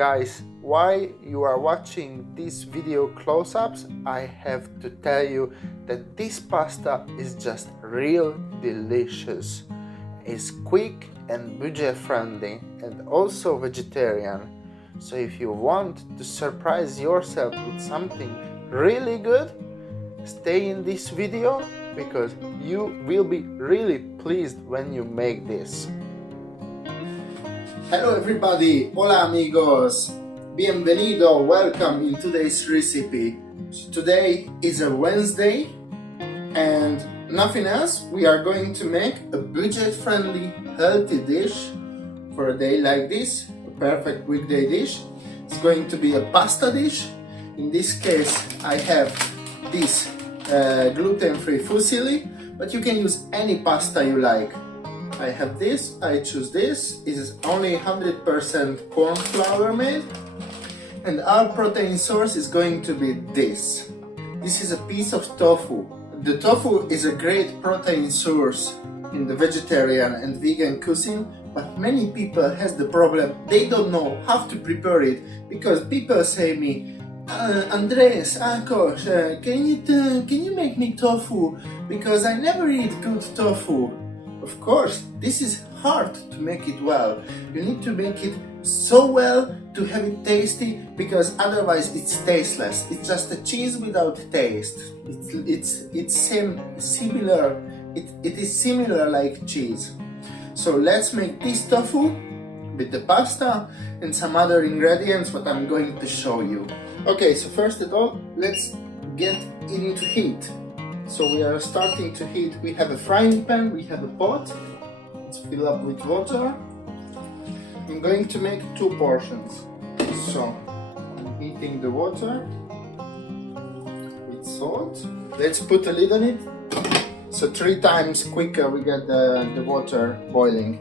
Guys, while you are watching these video close-ups, I have to tell you that this pasta is just real delicious. It's quick and budget friendly and also vegetarian. So if you want to surprise yourself with something really good, stay in this video because you will be really pleased when you make this. Hello everybody, hola amigos, bienvenido, welcome in today's recipe. Today is a Wednesday and nothing else, we are going to make a budget-friendly, healthy dish for a day like this, a perfect weekday dish. It's going to be a pasta dish. In this case I have this gluten-free fusilli, but you can use any pasta you like. I have this, I choose this. It is only 100% corn flour made, and our protein source is going to be this. This is a piece of tofu. The tofu is a great protein source in the vegetarian and vegan cuisine, but many people has the problem they don't know how to prepare it, because people say me, Andres, Akos, can you make me tofu? Because I never eat good tofu. Of course, this is hard to make it well. You need to make it so well to have it tasty, because otherwise it's tasteless. It's just a cheese without taste. It is similar like cheese. So let's make this tofu with the pasta and some other ingredients what I'm going to show you. Okay, so first of all, let's get into heat. So we are starting to heat. We have a frying pan, we have a pot. Let's fill up with water. I'm going to make 2 portions. So I'm heating the water with salt. Let's put a lid on it. So 3 times quicker we get the water boiling.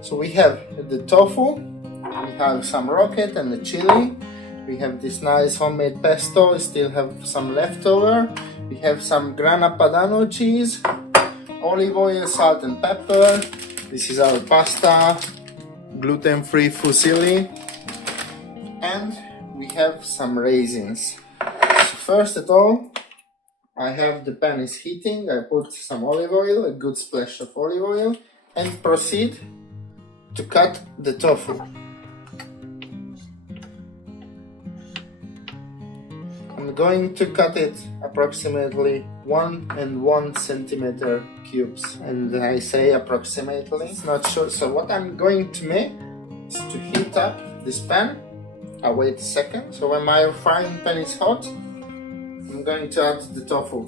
So we have the tofu, we have some rocket and the chili. We have this nice homemade pesto, we still have some leftover. We have some grana padano cheese, olive oil, salt and pepper. This is our pasta, gluten-free fusilli. And we have some raisins. So first of all, I have the pan is heating. I put some olive oil, a good splash of olive oil, and proceed to cut the tofu. I'm going to cut it approximately 1 centimeter cubes, and I say approximately, it's not sure. So what I'm going to make is to heat up this pan. I'll wait a second. So when my frying pan is hot, I'm going to add the tofu.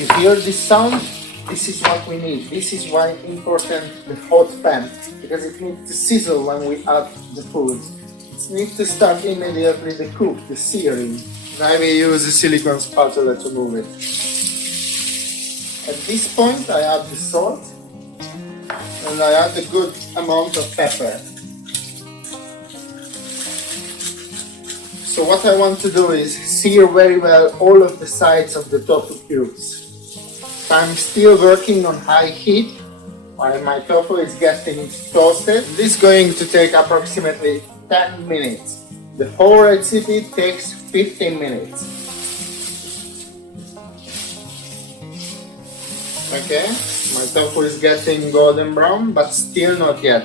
You hear this sound? This is what we need. This is why important the hot pan, because it needs to sizzle when we add the food. It needs to start immediately the cook, the searing. I will use a silicone spatula to move it. At this point I add the salt and I add a good amount of pepper. So what I want to do is sear very well all of the sides of the tofu cubes. So I'm still working on high heat while my tofu is getting toasted. This is going to take approximately 10 minutes. The whole recipe takes 15 minutes. Okay, my tofu is getting golden brown, but still not yet.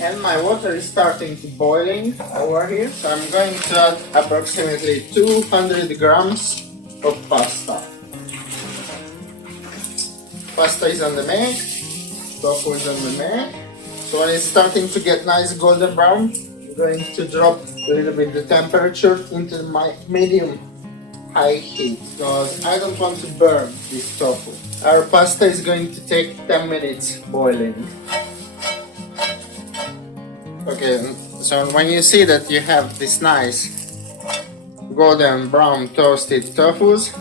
And my water is starting to boiling over here. So I'm going to add approximately 200 grams of pasta. Pasta is on the make, tofu is on the make. So when it's starting to get nice golden brown, I'm going to drop a little bit the temperature into my medium high heat, because I don't want to burn this tofu. Our pasta is going to take 10 minutes boiling. Okay, so when you see that you have this nice golden brown toasted tofus,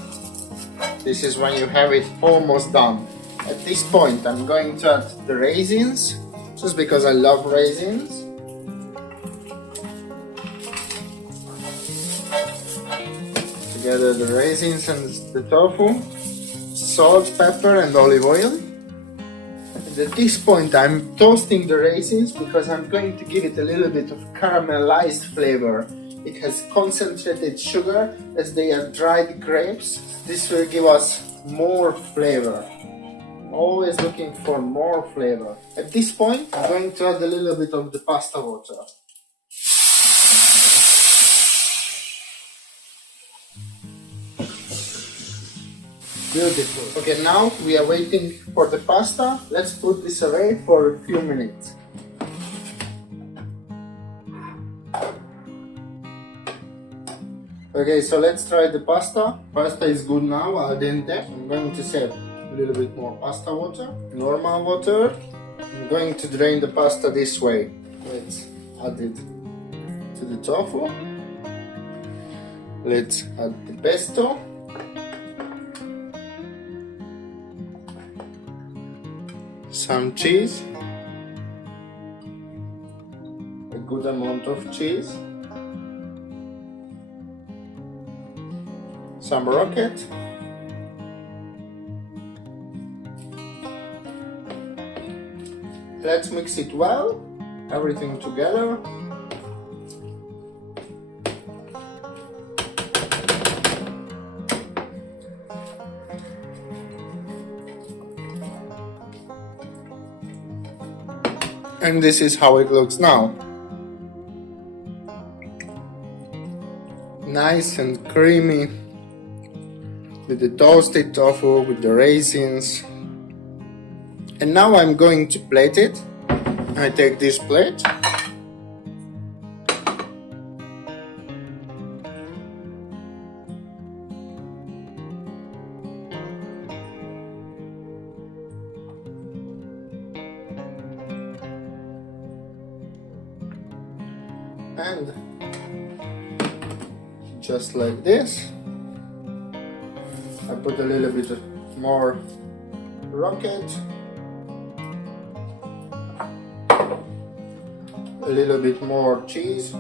this is when you have it almost done. At this point I'm going to add the raisins, just because I love raisins. Together the raisins and the tofu, salt, pepper and olive oil. At At this point I'm toasting the raisins because I'm going to give it a little bit of caramelized flavor. It has concentrated sugar as they are dried grapes. This will give us more flavor. Always looking for more flavor. At this point I'm going to add a little bit of the pasta water. Beautiful. Okay, now we are waiting for the pasta. Let's put this away for a few minutes. Okay, so let's try the pasta. Pasta is good now, al dente. I'm going to set a little bit more pasta water, normal water. I'm going to drain the pasta this way. Let's add it to the tofu. Let's add the pesto. Some cheese, a good amount of cheese, some rocket, let's mix it well, everything together. And this is how it looks now. Nice and creamy with the toasted tofu, with the raisins. And now I'm going to plate it. I take this plate. And just like this, I put a little bit more rocket, a little bit more cheese,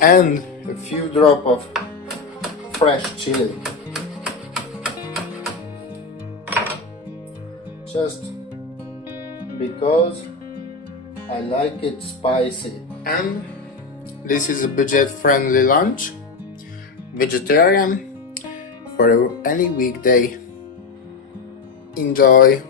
and a few drops of fresh chili. Just because I like it spicy. And this is a budget-friendly lunch, vegetarian, for any weekday. Enjoy!